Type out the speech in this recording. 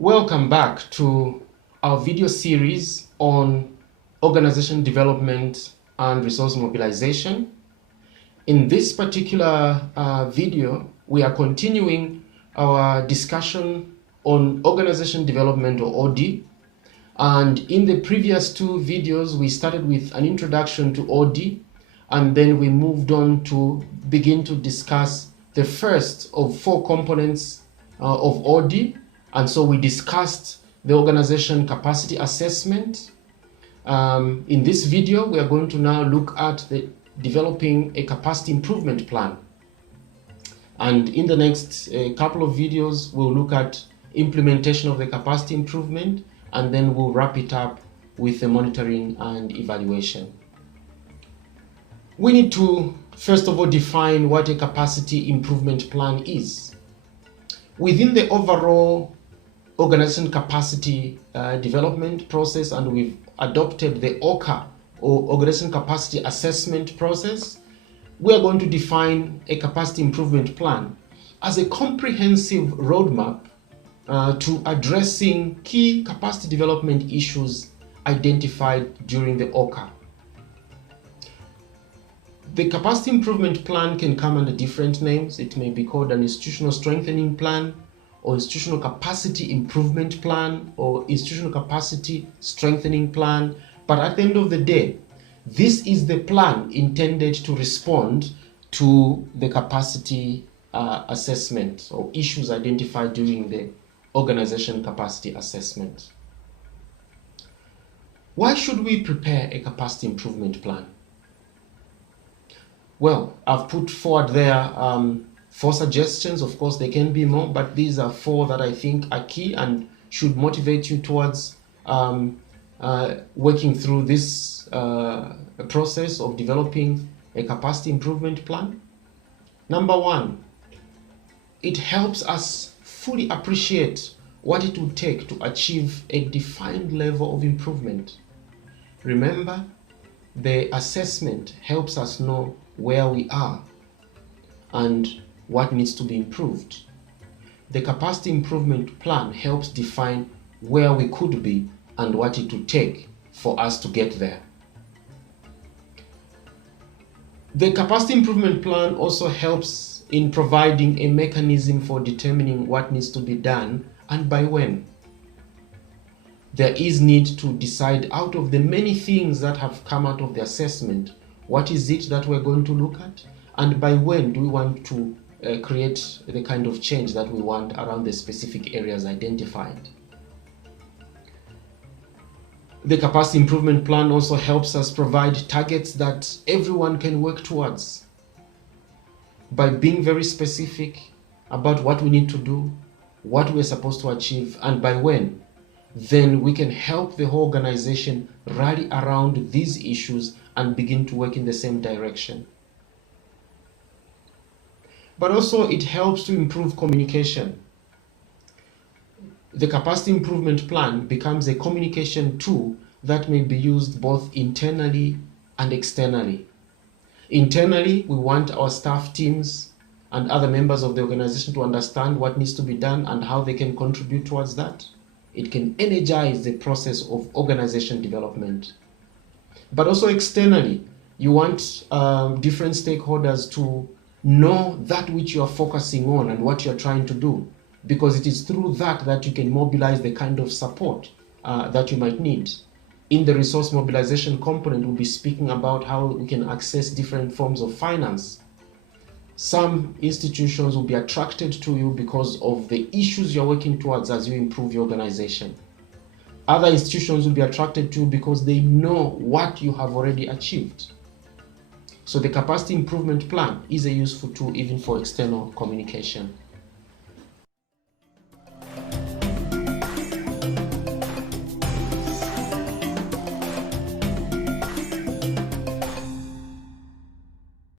Welcome back to our video series on organization development and resource mobilization. In this particular video, we are continuing our discussion on organization development, or OD. And in the previous two videos, we started with an introduction to OD, and then we moved on to begin to discuss the first of four components of OD. And so we discussed the organization capacity assessment. In this video, we are going to now look at developing a capacity improvement plan. And in the next couple of videos, we'll look at implementation of the capacity improvement, and then we'll wrap it up with the monitoring and evaluation. We need to, first of all, define what a capacity improvement plan is. Within the overall organization capacity development process, and we've adopted the OCA, or Organization Capacity Assessment process, we are going to define a capacity improvement plan as a comprehensive roadmap to addressing key capacity development issues identified during the OCA. The capacity improvement plan can come under different names. It may be called an institutional strengthening plan, or institutional capacity improvement plan, or institutional capacity strengthening plan. But at the end of the day, this is the plan intended to respond to the capacity assessment or issues identified during the organization capacity assessment. Why should we prepare a capacity improvement plan? Well, I've put forward there four suggestions. Of course, there can be more, but these are four that I think are key and should motivate you towards working through this process of developing a capacity improvement plan. Number one, it helps us fully appreciate what it would take to achieve a defined level of improvement. Remember, the assessment helps us know where we are and what needs to be improved. The capacity improvement plan helps define where we could be and what it would take for us to get there. The capacity improvement plan also helps in providing a mechanism for determining what needs to be done and by when. There is need to decide, out of the many things that have come out of the assessment, what is it that we're going to look at, and by when do we want to create the kind of change that we want around the specific areas identified. The capacity improvement plan also helps us provide targets that everyone can work towards. By being very specific about what we need to do, what we're supposed to achieve, and by when, then we can help the whole organization rally around these issues and begin to work in the same direction. But also it helps to improve communication. The capacity improvement plan becomes a communication tool that may be used both internally and externally. Internally, we want our staff teams and other members of the organization to understand what needs to be done and how they can contribute towards that. It can energize the process of organization development. But also externally, you want different stakeholders to know that which you are focusing on and what you are trying to do, because it is through that that you can mobilize the kind of support that you might need. In the resource mobilization component, we'll be speaking about how we can access different forms of finance. Some institutions will be attracted to you because of the issues you're working towards as you improve your organization. Other institutions will be attracted to you because they know what you have already achieved. So the capacity improvement plan is a useful tool even for external communication.